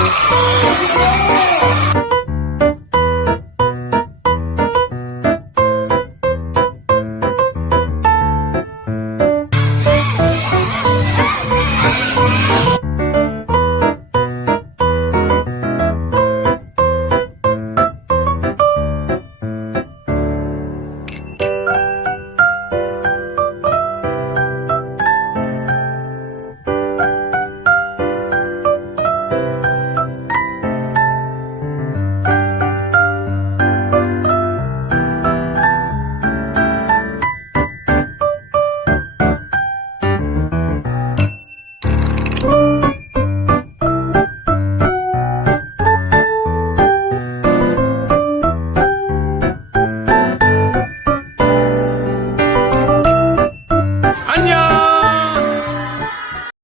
Música